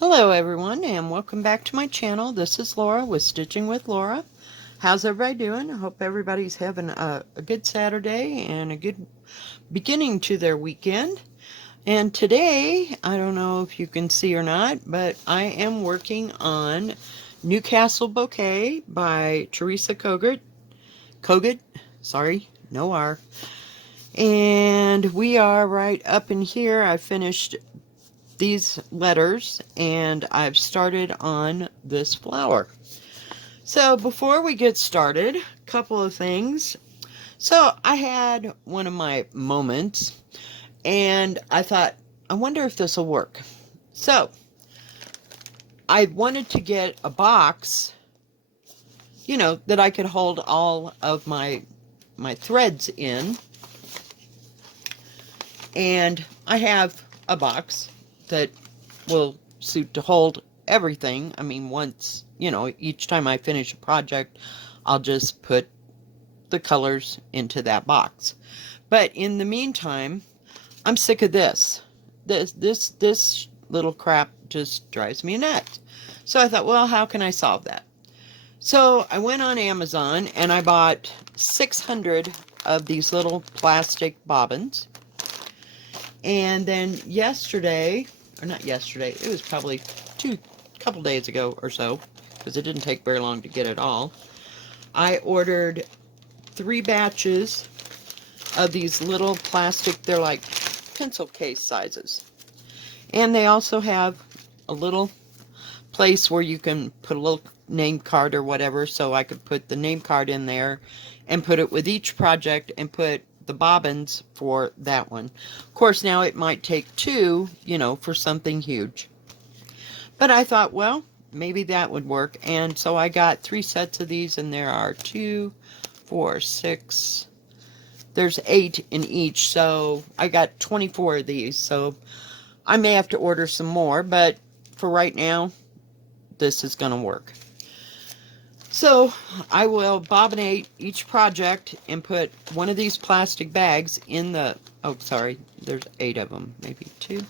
Hello everyone and welcome back to my channel. This is Laura with Stitching with Laura. How's everybody doing? I hope everybody's having a good Saturday and a good beginning to their weekend. And today, I don't know if you can see or not, but I am working on Newcastle Bouquet by Teresa Kogut. Kogut, sorry, no R. And we are right up in here. I finished these letters and I've started on this flower. So before we get started, a couple of things. So I had one of my moments and I thought, I wonder if this will work. So I wanted to get a box, that I could hold all of my threads in. And I have a box that will suit to hold everything. I mean, once, each time I finish a project, I'll just put the colors into that box. But in the meantime, I'm sick of this. This little crap just drives me nuts. So I thought, well, how can I solve that? So I went on Amazon and I bought 600 of these little plastic bobbins. And then yesterday, or not yesterday, it was probably a couple days ago or so, because it didn't take very long to get it all. I ordered 3 batches of these little plastic, they're like pencil case sizes. And they also have a little place where you can put a little name card or whatever, so I could put the name card in there and put it with each project and put the bobbins for that one. Of course, now it might take 2, for something huge. But I thought, well, maybe that would work. And so I got 3 sets of these, and there are 2, 4, 6. There's 8 in each, so I got 24 of these. So I may have to order some more, but for right now, this is going to work. So I will bobbinate each project and put one of these plastic bags in the, oh, sorry, there's 8 of them, maybe 2.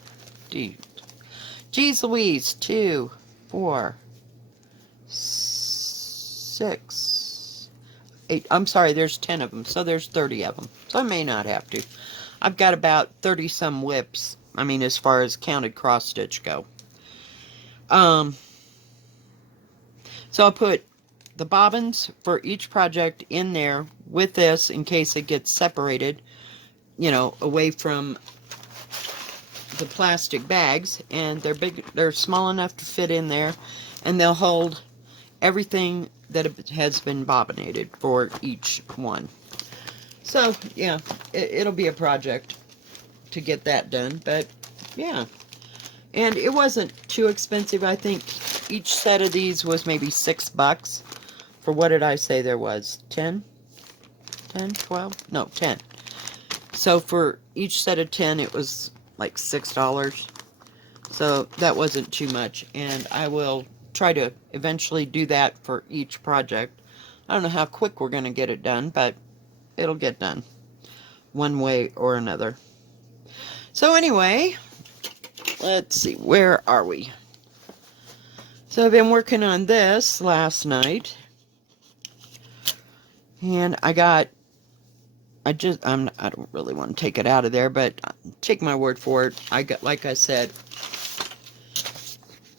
Geez Louise, 2, 4, 6, 8. I'm sorry, there's 10 of them, so there's 30 of them. So I may not have to. I've got about 30 some whips, I mean, as far as counted cross stitch go. So I'll put the bobbins for each project in there with this in case it gets separated, away from the plastic bags. And they're big, they're small enough to fit in there, and they'll hold everything that has been bobbinated for each one. So yeah, it'll be a project to get that done, but yeah. And it wasn't too expensive. I think each set of these was maybe $6. For what did I say there was? 10? 10? 12? No, 10. So for each set of 10, it was like $6. So that wasn't too much. And I will try to eventually do that for each project. I don't know how quick we're going to get it done, but it'll get done one way or another. So anyway, let's see, where are we? So I've been working on this last night. And I don't really want to take it out of there, but take my word for it. I got, like I said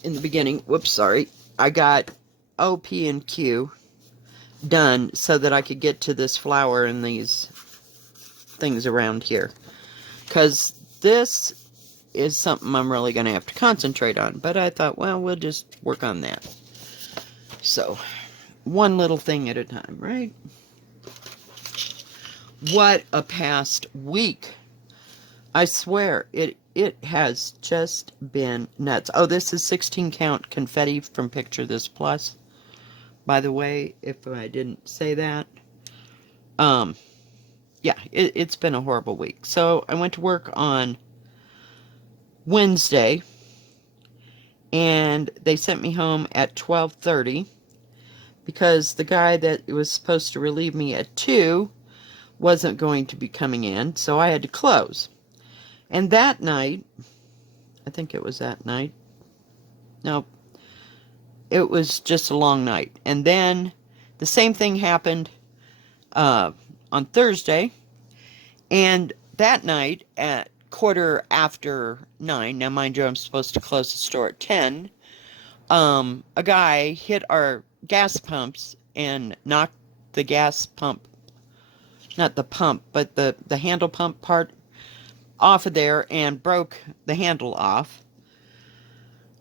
in the beginning, whoops, sorry. I got O, P, and Q done so that I could get to this flower and these things around here. Because this is something I'm really going to have to concentrate on. But I thought, well, we'll just work on that. So, one little thing at a time, right? What a past week. I swear, it has just been nuts. Oh, this is 16 count confetti from Picture This Plus. By the way, if I didn't say that. Yeah, it's been a horrible week. So I went to work on Wednesday, and they sent me home at 12:30 because the guy that was supposed to relieve me at 2 wasn't going to be coming in, so I had to close. And that night, I think it was that night, No, it was just a long night. And then the same thing happened on Thursday. And that night at 9:15, now mind you, I'm supposed to close the store at 10, a guy hit our gas pumps and knocked the gas pump, not the pump, but the handle pump part off of there and broke the handle off.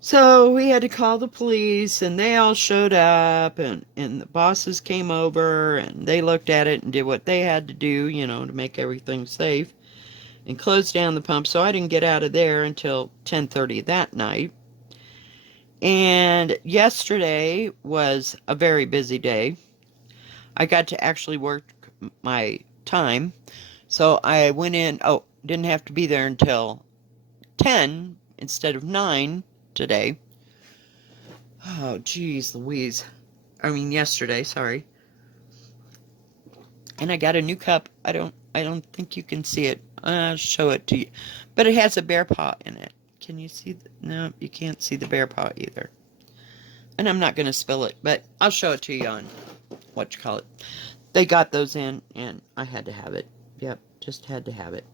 So we had to call the police, and they all showed up, and the bosses came over, and they looked at it and did what they had to do, to make everything safe, and closed down the pump. So I didn't get out of there until 10:30 that night. And yesterday was a very busy day. I got to actually work my time. So I went in, didn't have to be there until 10 instead of 9 today. Oh, geez, Louise. I mean, yesterday, sorry. And I got a new cup. I don't think you can see it. I'll show it to you. But it has a bear paw in it. Can you see? No, you can't see the bear paw either. And I'm not going to spill it, but I'll show it to you on They got those in, and I had to have it. Yep, just had to have it.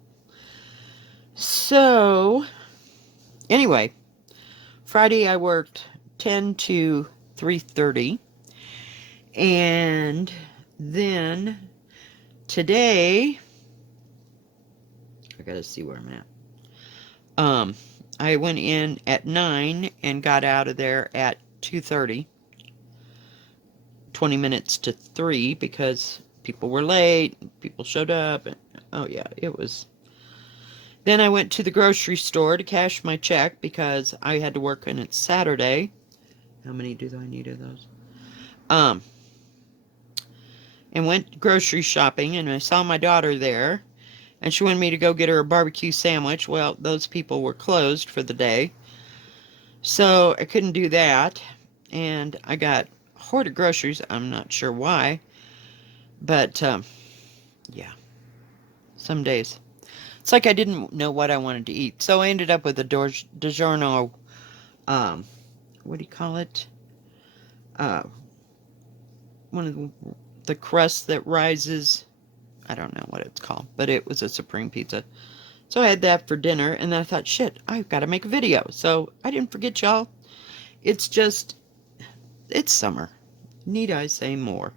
So, anyway, Friday I worked 10 to 3:30, and then today, I gotta see where I'm at. I went in at 9 and got out of there at 2:30, 20 minutes to 3, because people were late, people showed up, and oh yeah, it was. Then I went to the grocery store to cash my check because I had to work, and it's Saturday. How many do I need of those? And went grocery shopping, and I saw my daughter there, and she wanted me to go get her a barbecue sandwich. Well, those people were closed for the day, so I couldn't do that, and I got a hoard of groceries. I'm not sure why, but yeah, some days. It's like I didn't know what I wanted to eat. So I ended up with a DiGiorno, what do you call it? One of the crust that rises. I don't know what it's called, but it was a supreme pizza. So I had that for dinner, and then I thought, shit, I've got to make a video. So I didn't forget y'all. It's summer. Need I say more?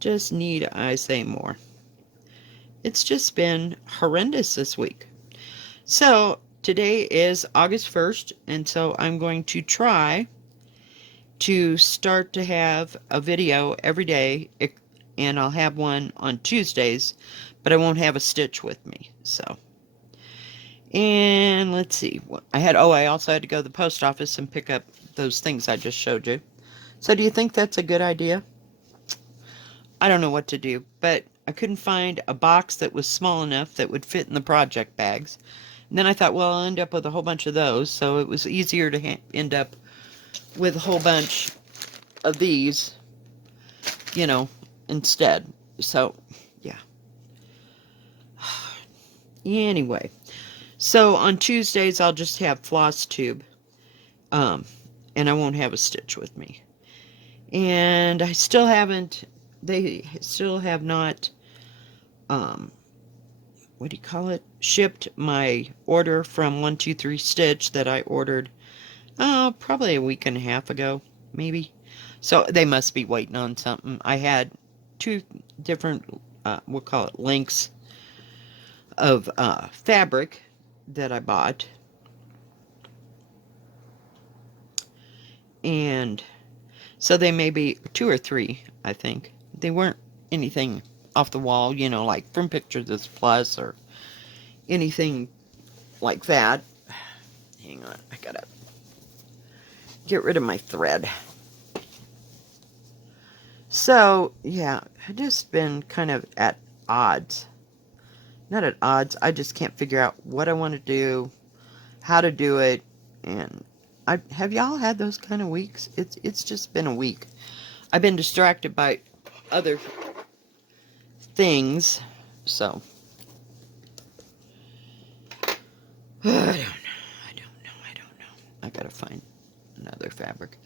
Just need I say more? It's just been horrendous this week. So today is August 1st, and so I'm going to try to start to have a video every day, and I'll have one on Tuesdays, but I won't have a stitch with me. So, and let's see, I also had to go to the post office and pick up those things I just showed you. So do you think that's a good idea? I don't know what to do, but I couldn't find a box that was small enough that would fit in the project bags. And then I thought, well, I'll end up with a whole bunch of those, so it was easier to end up with a whole bunch of these, instead. So, yeah. Anyway, so on Tuesdays, I'll just have floss tube, and I won't have a stitch with me. And they still have not, shipped my order from 123 Stitch that I ordered, probably a week and a half ago, maybe. So they must be waiting on something. I had 2 different, lengths of fabric that I bought. And so they may be 2 or 3, I think. They weren't anything off the wall, like from Pictures This Plus or anything like that. Hang on, I gotta get rid of my thread. So, yeah, I've just been kind of at odds. Not at odds, I just can't figure out what I want to do, how to do it, and have y'all had those kind of weeks? It's just been a week. I've been distracted by other things, so I don't know. I gotta find another fabric.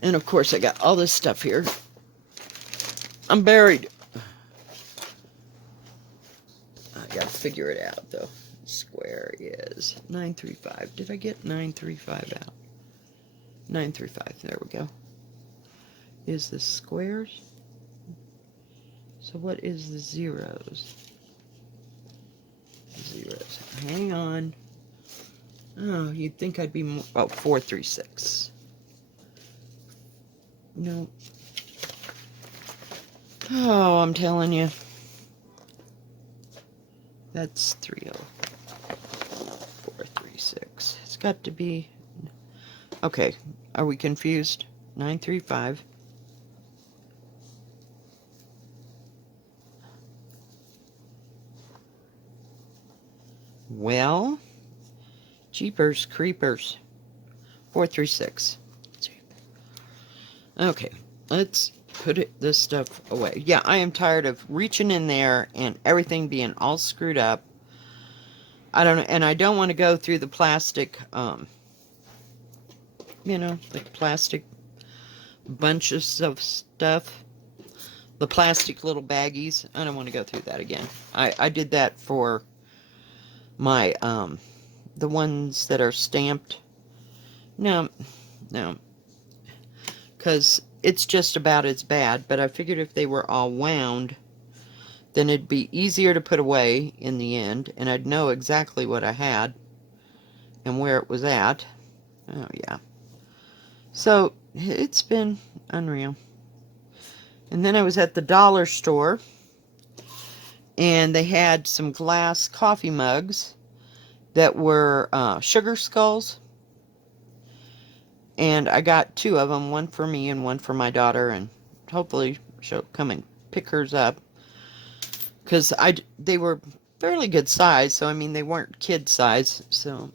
And of course I got all this stuff here. I'm buried. I gotta figure it out though. Square is 935. Did I get 935 out? 935, there we go. Is the squares? So what is the zeros? Zeros. Hang on. Oh, you'd think I'd be more, oh, 436. No. Oh, I'm telling you. That's 436. It's got to be. Okay, are we confused? 935. Well, jeepers creepers. 436. Okay, let's put this stuff away. Yeah, I am tired of reaching in there and everything being all screwed up. I don't know, and I don't want to go through the plastic, you know, the plastic bunches of stuff. The plastic little baggies. I don't want to go through that again. I did that for my, the ones that are stamped. No, because it's just about as bad, but I figured if they were all wound, then it'd be easier to put away in the end, and I'd know exactly what I had and where it was at. Oh, yeah. So, it's been unreal. And then I was at the dollar store, and they had some glass coffee mugs that were sugar skulls. And I got 2 of them, one for me and one for my daughter, and hopefully she'll come and pick hers up. Because they were fairly good size, so I mean, they weren't kid size, so.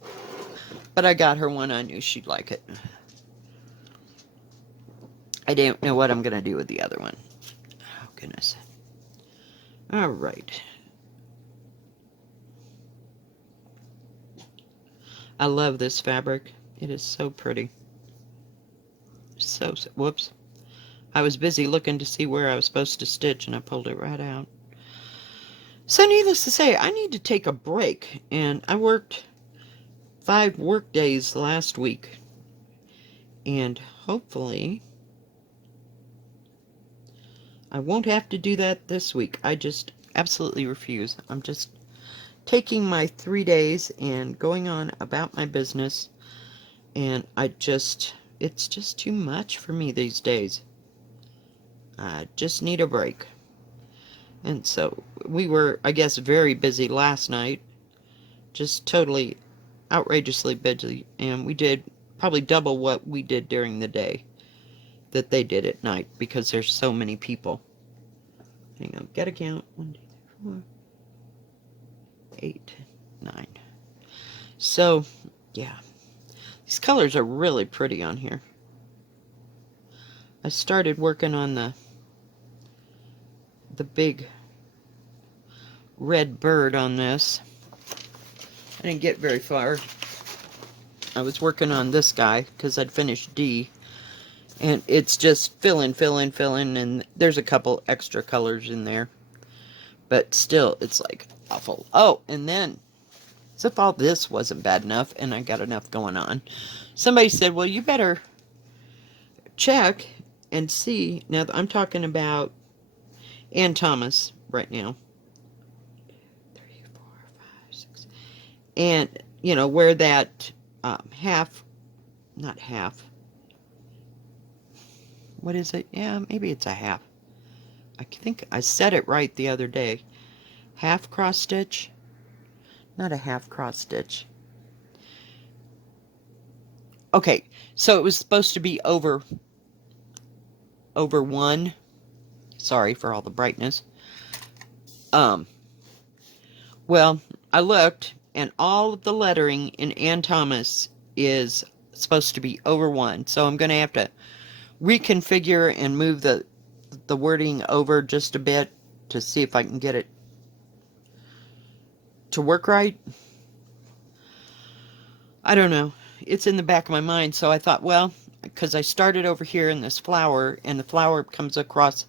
But I got her one, I knew she'd like it. I didn't know what I'm going to do with the other one. Oh, goodness. Alright. I love this fabric. It is so pretty. So, whoops. I was busy looking to see where I was supposed to stitch, and I pulled it right out. So, needless to say, I need to take a break, and I worked 5 work days last week, and hopefully I won't have to do that this week. I just absolutely refuse. I'm just taking my 3 days and going on about my business, and it's just too much for me these days. I just need a break. And so we were, I guess, very busy last night. Just totally outrageously busy. And we did probably double what we did during the day that they did at night, because there's so many people. Hang on, get a count. 1, 2, 3, 4, 8, 9. So, yeah. These colors are really pretty on here. I started working on the big red bird on this. I didn't get very far. I was working on this guy because I'd finished D. And it's just fill in, and there's a couple extra colors in there. But still, it's like awful. Oh, and then, as if all this wasn't bad enough, and I got enough going on, somebody said, well, you better check and see. Now, I'm talking about Ann Thomas right now. 3, 4, 5, 6. And, you know, where that not half. What is it? Yeah, maybe it's a half. I think I said it right the other day. Half cross stitch? Not a half cross stitch. Okay, so it was supposed to be over 1. Sorry for all the brightness. Well, I looked, and all of the lettering in Ann Thomas is supposed to be over 1. So I'm going to have to reconfigure and move the wording over just a bit to see if I can get it to work right. I don't know. It's in the back of my mind, so I thought, well, because I started over here in this flower, and the flower comes across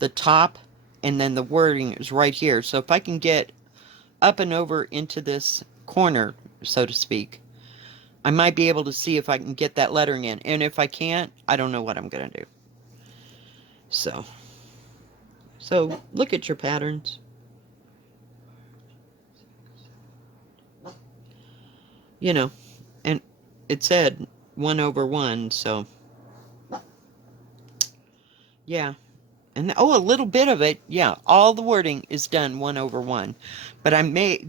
the top, and then the wording is right here. So if I can get up and over into this corner, so to speak, I might be able to see if I can get that lettering in. And if I can't, I don't know what I'm going to do. So look at your patterns. You know, and it said 1/1, so yeah. And oh, a little bit of it, yeah. All the wording is done 1/1, but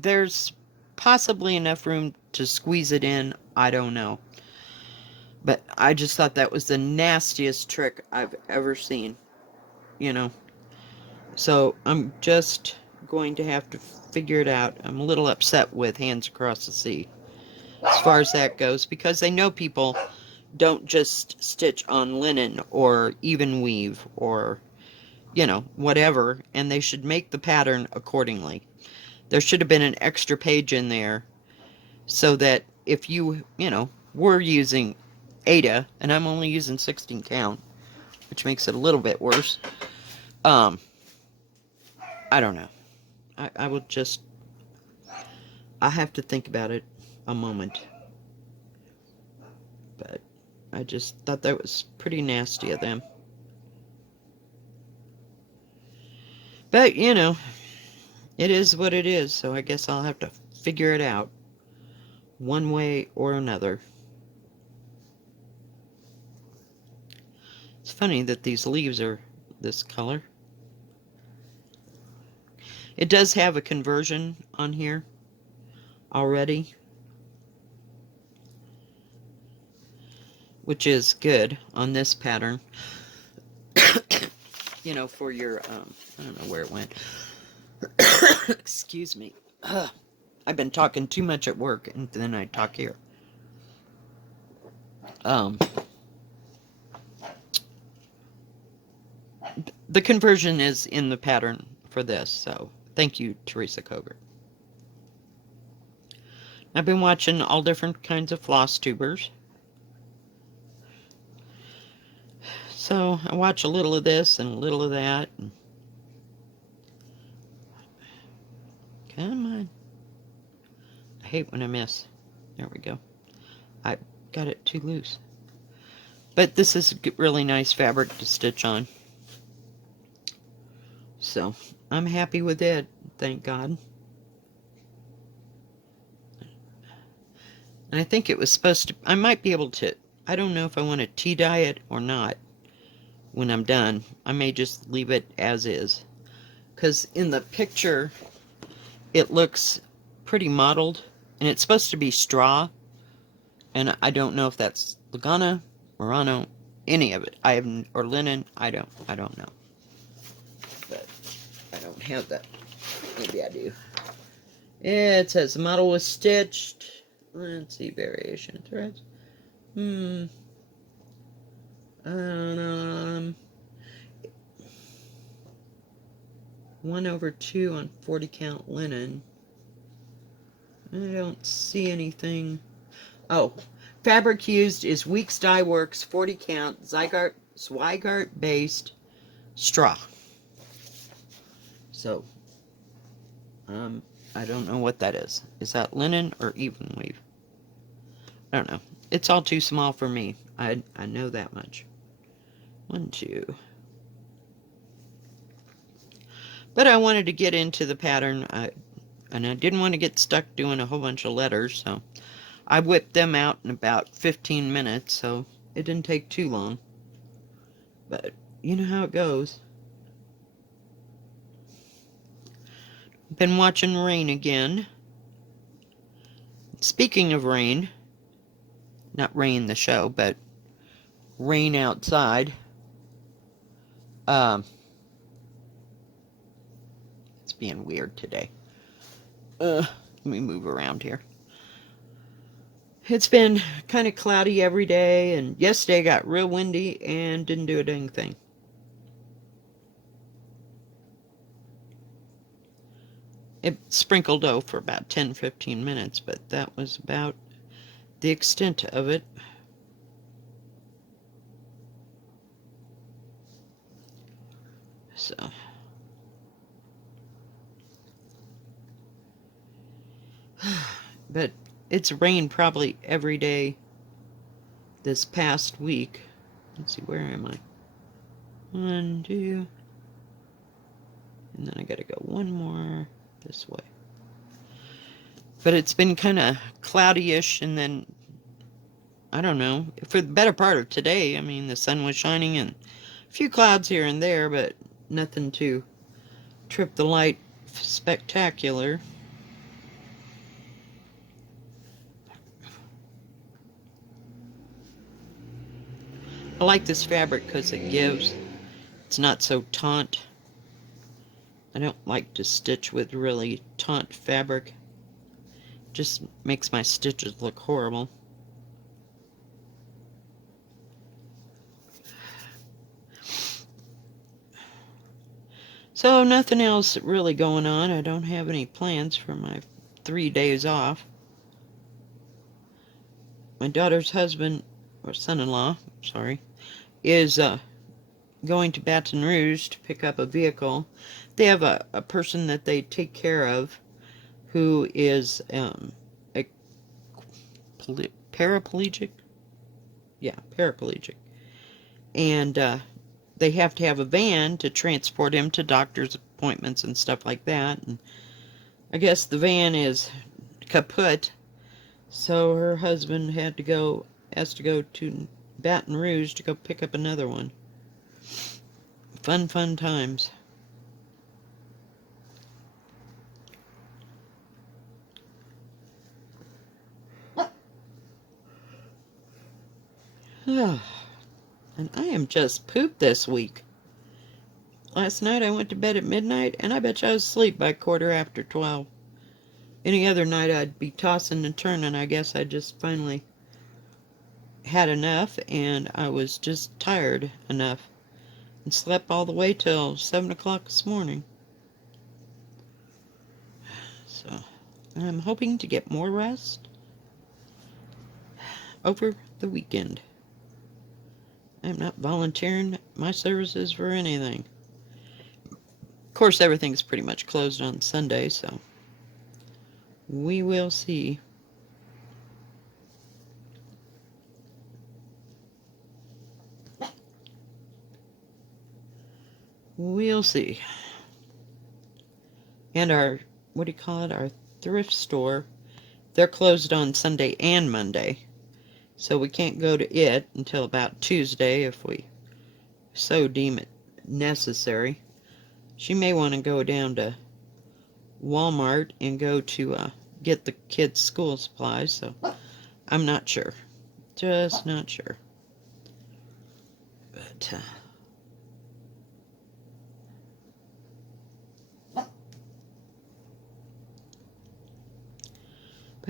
there's possibly enough room to squeeze it in. I don't know, but I just thought that was the nastiest trick I've ever seen. You know, so I'm just going to have to figure it out. I'm a little upset with Hands Across the Sea as far as that goes, because they know people don't just stitch on linen or even weave or, you know, whatever, and they should make the pattern accordingly. There should have been an extra page in there so that if you know, were using Ada, and I'm only using 16 count, which makes it a little bit worse. I don't know. I will just, I have to think about it a moment. But I just thought that was pretty nasty of them. But, you know, it is what it is, so I guess I'll have to figure it out one way or another. It's funny that these leaves are this color. It does have a conversion on here already, which is good on this pattern. You know, for your, I don't know where it went. Excuse me. I've been talking too much at work, and then I talk here. The conversion is in the pattern for this, so thank you, Teresa Kogut. I've been watching all different kinds of floss tubers. So I watch a little of this and a little of that. Come on. I hate when I miss. There we go. I got it too loose. But this is really nice fabric to stitch on. So I'm happy with it, thank God. And I think it was supposed to, I might be able to, I don't know if I want to tea dye it or not when I'm done. I may just leave it as is. Because in the picture, it looks pretty mottled. And it's supposed to be straw. And I don't know if that's Lagana, Murano, any of it. Or linen, I don't know. But I don't have that. Maybe I do. Yeah, it says the model was stitched. Let's see, variation threads. 1/2 on 40 count linen. I don't see anything. Oh, fabric used is Weeks Dye Works 40 count Zweigart based straw. So, I don't know what that is. Is that linen or even weave? I don't know. It's all too small for me. I know that much. 1, 2. But I wanted to get into the pattern, and I didn't want to get stuck doing a whole bunch of letters, so I whipped them out in about 15 minutes, so it didn't take too long. But you know how it goes. Been watching Rain again. Speaking of rain, not Rain the show, but rain outside. It's being weird today. Let me move around here. It's been kind of cloudy every day, and yesterday got real windy and didn't do a dang thing. It sprinkled for about 10-15 minutes, but that was about the extent of it. So, but it's rained probably every day this past week. Let's see, where am I? 1, 2, and then I gotta go one more this way. But it's been kind of cloudy-ish, and then, I don't know, for the better part of today, I mean, the sun was shining and a few clouds here and there, but nothing to trip the light spectacular. I like this fabric because it gives. It's not so taut. I don't like to stitch with really taut fabric. Just makes my stitches look horrible. So nothing else really going on. I don't have any plans for my 3 days off. My daughter's husband, or son-in-law, sorry, is going to Baton Rouge to pick up a vehicle. They have a person that they take care of who is a paraplegic. Yeah, paraplegic. And they have to have a van to transport him to doctor's appointments and stuff like that. And I guess the van is kaput, so her husband has to go to Baton Rouge to go pick up another one. Fun times. And I am just pooped this week. Last night I went to bed at midnight, and I bet you I was asleep by 12:15. Any other night I'd be tossing and turning. I guess I just finally had enough, and I was just tired enough, and slept all the way till 7 o'clock this morning. So, I'm hoping to get more rest over the weekend. I'm not volunteering my services for anything. Of course, everything's pretty much closed on Sunday, so we will see. We'll see. And our, what do you call it, our thrift store, they're closed on Sunday and Monday. So we can't go to it until about Tuesday if we so deem it necessary. She may want to go down to Walmart and go to get the kids' school supplies, so I'm not sure. Just not sure. But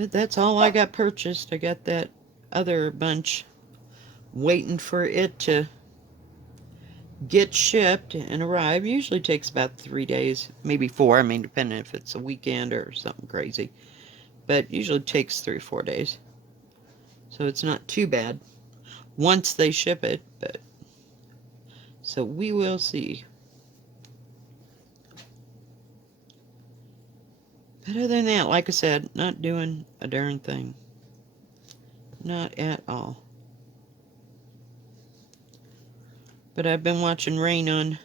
that's all I got purchased. I got that other bunch waiting for it to get shipped and arrive. Usually takes about 3 days, maybe 4. I mean, depending if it's a weekend or something crazy. But usually takes 3 or 4 days. So it's not too bad once they ship it. But so we will see. But other than that, like I said, not doing a darn thing. Not at all. But I've been watching Rain on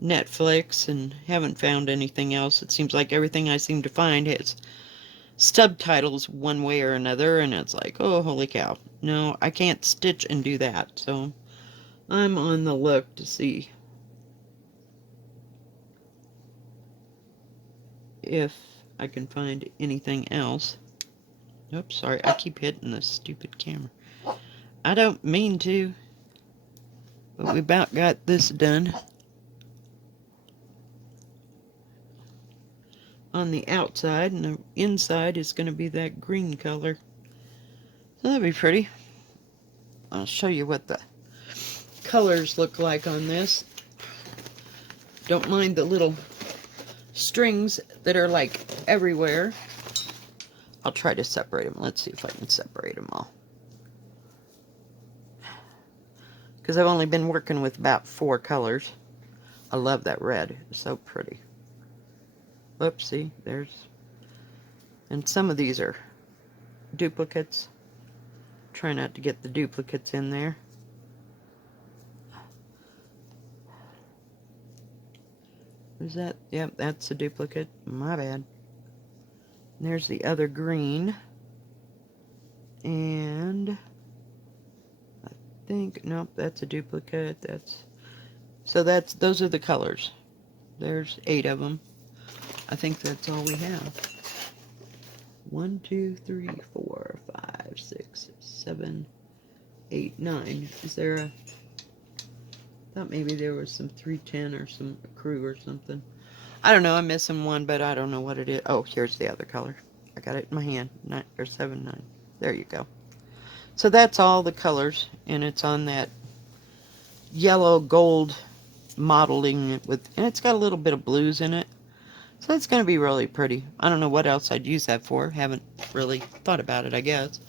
Netflix and haven't found anything else. It seems like everything I seem to find has subtitles one way or another, and it's like, oh, holy cow. No, I can't stitch and do that, so I'm on the look to see if I can find anything else. Oops, sorry, I keep hitting this stupid camera. I don't mean to, but we about got this done. On the outside, and the inside is going to be that green color. So that'll be pretty. I'll show you what the colors look like on this. Don't mind the little strings that are like everywhere. I'll try to separate them. Let's see if I can separate them all. Because I've only been working with about 4 colors. I love that red. It's so pretty. Whoopsie, there's... And some of these are duplicates. Try not to get the duplicates in there. Is that? Yep, that's a duplicate. My bad. And there's the other green. And I think, nope, that's a duplicate. Those are the colors. There's 8 of them. I think that's all we have. 1, 2, 3, 4, 5, 6, 7, 8, 9. Is there a... thought maybe there was some 310 or some crew or something. I don't know. I'm missing one, but I don't know what it is. Oh, here's the other color. I got it in my hand. 9 or 7, 9. There you go. So that's all the colors, and it's on that yellow gold modeling with, and it's got a little bit of blues in it. So it's going to be really pretty. I don't know what else I'd use that for. Haven't really thought about it, I guess.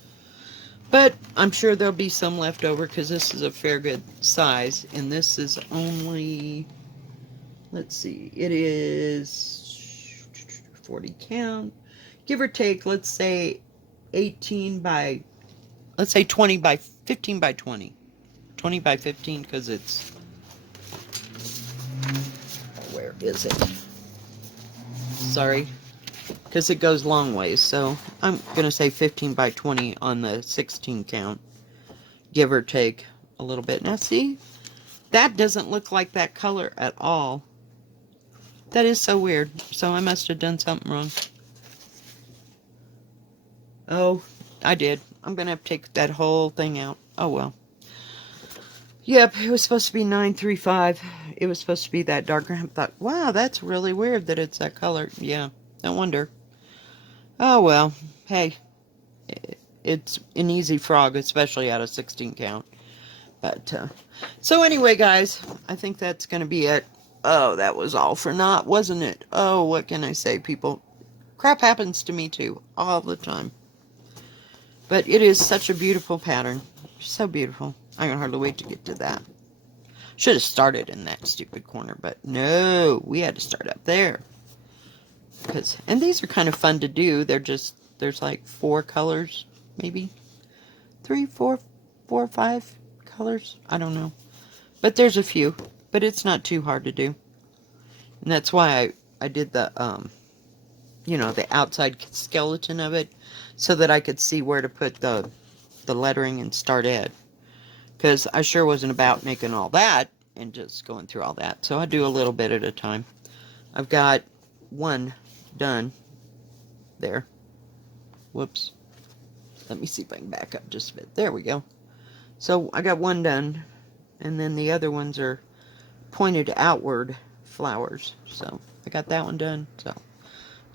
But I'm sure there'll be some left over because this is a fair good size. And this is only, let's see, it is 40 count. Give or take, let's say 18 by, let's say 20 by 15 by 20. 20 by 15 because it's, where is it? Sorry, because it goes long ways, so I'm going to say 15 by 20 on the 16 count, give or take a little bit. Now see, that doesn't look like that color at all. That is so weird, so I must have done something wrong. Oh, I did. I'm going to have to take that whole thing out. Oh well. Yep, it was supposed to be 935. It was supposed to be that darker. I thought, wow, that's really weird that it's that color. Yeah, no wonder. Oh, well, hey, it's an easy frog, especially out of 16 count. But, so anyway, guys, I think that's going to be it. Oh, that was all for naught, wasn't it? Oh, what can I say, people? Crap happens to me, too, all the time. But it is such a beautiful pattern. So beautiful. I can hardly wait to get to that. Should have started in that stupid corner, but no, we had to start up there. And these are kind of fun to do. They're just, there's like 4 colors, maybe 3, 4, 5 colors. I don't know, but there's a few. But it's not too hard to do, and that's why I did the you know, the outside skeleton of it, so that I could see where to put the lettering and start ed. Because I sure wasn't about making all that and just going through all that. So I do a little bit at a time. I've got one done there. Whoops. Let me see if I can back up just a bit. There we go. So I got one done. And then the other ones are pointed outward flowers. So I got that one done. So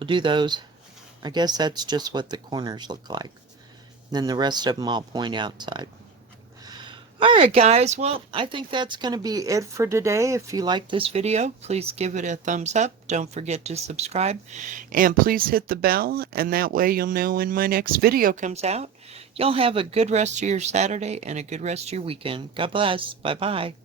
we'll do those. I guess that's just what the corners look like. And then the rest of them all point outside. Alright guys, well, I think that's going to be it for today. If you like this video, please give it a thumbs up. Don't forget to subscribe. And please hit the bell, and that way you'll know when my next video comes out. Y'all have a good rest of your Saturday and a good rest of your weekend. God bless. Bye-bye.